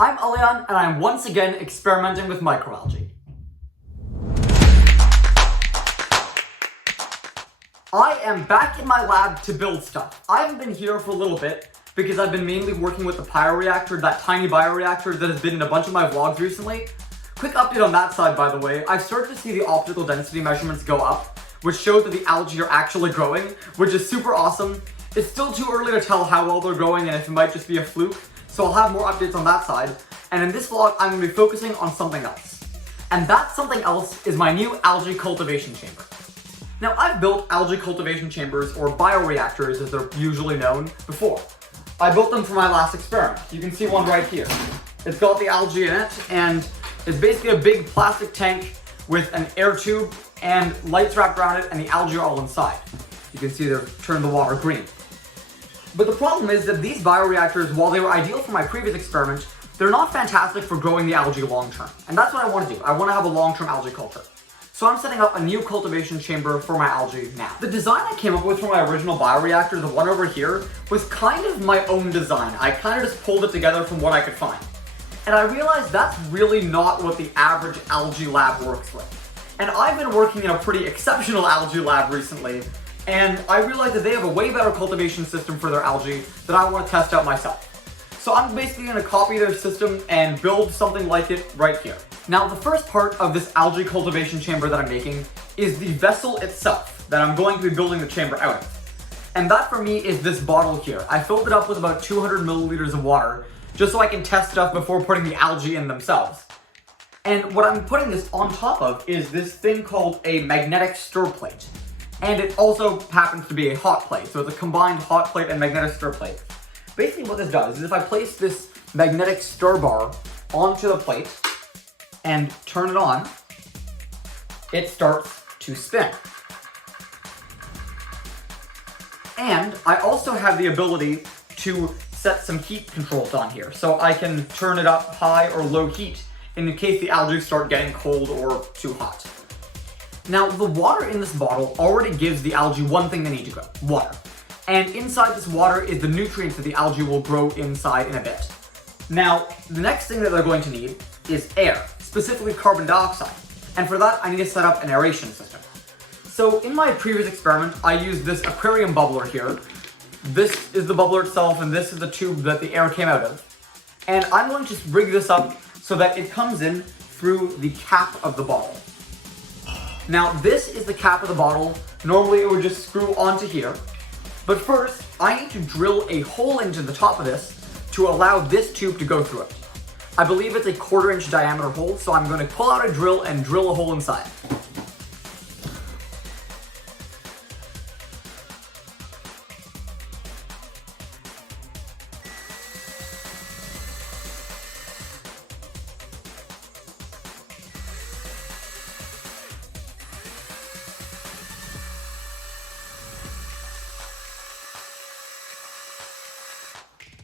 I'm Alian, and I'm once again experimenting with microalgae. I am back in my lab to build stuff. I haven't been here for a little bit because I've been mainly working with the Pioreactor, that tiny bioreactor that has been in a bunch of my vlogs recently. Quick update on that side, by the way. I've started to see the optical density measurements go up, which shows that the algae are actually growing, which is super awesome. It's still too early to tell how well they're growing and if it might just be a fluke, so I'll have more updates on that side. And in this vlog, I'm going to be focusing on something else. And that something else is my new algae cultivation chamber. Now, I've built algae cultivation chambers, or bioreactors as they're usually known, before. I built them for my last experiment. You can see one right here. It's got the algae in it, and it's basically a big plastic tank with an air tube and lights wrapped around it, and the algae are all inside. You can see they've turned the water green. But the problem is that these bioreactors, while they were ideal for my previous experiment, they're not fantastic for growing the algae long term. And that's what I want to do. I want to have a long-term algae culture. So I'm setting up a new cultivation chamber for my algae now. The design I came up with for my original bioreactor, the one over here, was kind of my own design. I kind of just pulled it together from what I could find. And I realized that's really not what the average algae lab works with. And I've been working in a pretty exceptional algae lab recently, and I realized that they have a way better cultivation system for their algae that I want to test out myself. So I'm basically going to copy their system and build something like it right here. Now, the first part of this algae cultivation chamber that I'm making is the vessel itself that I'm going to be building the chamber out of. And that for me is this bottle here. I filled it up with about 200 milliliters of water just so I can test stuff before putting the algae in themselves. And what I'm putting this on top of is this thing called a magnetic stir plate. And it also happens to be a hot plate, so it's a combined hot plate and magnetic stir plate. Basically what this does is if I place this magnetic stir bar onto the plate and turn it on, it starts to spin. And I also have the ability to set some heat controls on here, so I can turn it up high or low heat in case the algae start getting cold or too hot. Now, the water in this bottle already gives the algae one thing they need to grow, water. And inside this water is the nutrients that the algae will grow inside in a bit. Now, the next thing that they're going to need is air, specifically carbon dioxide. And for that, I need to set up an aeration system. So in my previous experiment, I used this aquarium bubbler here. This is the bubbler itself, and this is the tube that the air came out of. And I'm going to rig this up so that it comes in through the cap of the bottle. Now, this is the cap of the bottle. Normally, it would just screw onto here. But first, I need to drill a hole into the top of this to allow this tube to go through it. I believe it's a 1/4 inch diameter hole, so I'm going to pull out a drill and drill a hole inside.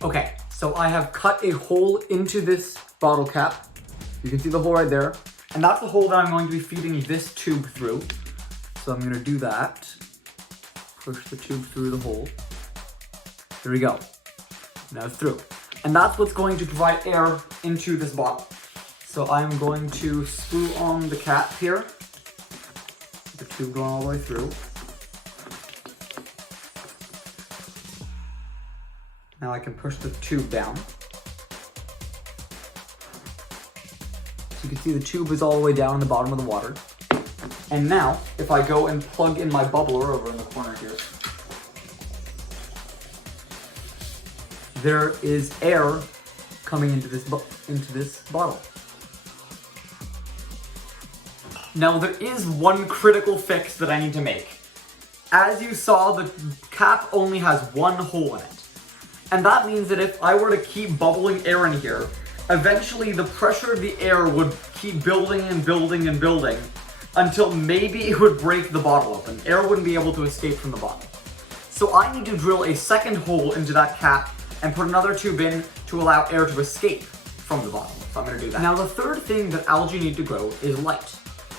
Okay, so I have cut a hole into this bottle cap. You can see the hole right there. And that's the hole that I'm going to be feeding this tube through. So I'm going to do that. Push the tube through the hole. There we go. Now it's through. And that's what's going to provide air into this bottle. So I'm going to screw on the cap here. The tube going all the way through. Now I can push the tube down. So you can see the tube is all the way down in the bottom of the water. And now, if I go and plug in my bubbler over in the corner here, there is air coming into this bottle. Now there is one critical fix that I need to make. As you saw, the cap only has one hole in it. And that means that if I were to keep bubbling air in here, eventually the pressure of the air would keep building and building and building until maybe it would break the bottle open. Air wouldn't be able to escape from the bottle. So I need to drill a second hole into that cap and put another tube in to allow air to escape from the bottle. So I'm going to do that. Now the third thing that algae need to grow is light.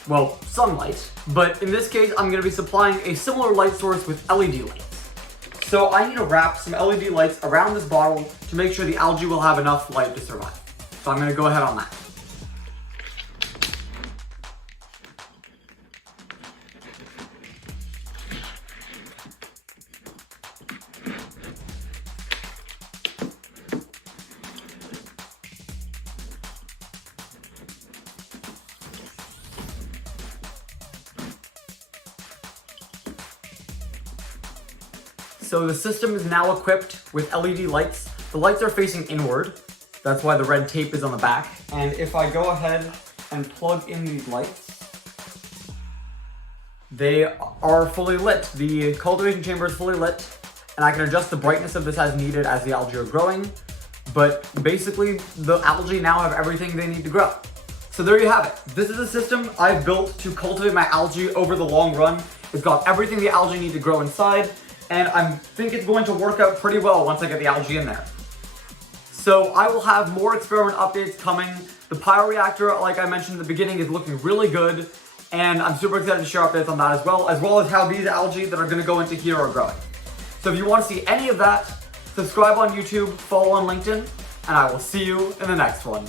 Well, sunlight, but in this case I'm going to be supplying a similar light source with LED lights. So I need to wrap some LED lights around this bottle to make sure the algae will have enough light to survive. So I'm gonna go ahead on that. So the system is now equipped with LED lights. The lights are facing inward. That's why the red tape is on the back. And if I go ahead and plug in these lights, they are fully lit. The cultivation chamber is fully lit, and I can adjust the brightness of this as needed as the algae are growing. But basically, the algae now have everything they need to grow. So there you have it. This is a system I've built to cultivate my algae over the long run. It's got everything the algae need to grow inside, and I think it's going to work out pretty well once I get the algae in there. So I will have more experiment updates coming. The Pioreactor, like I mentioned in the beginning, is looking really good, and I'm super excited to share updates on that as well as how these algae that are going to go into here are growing. So if you want to see any of that, subscribe on YouTube, follow on LinkedIn, and I will see you in the next one.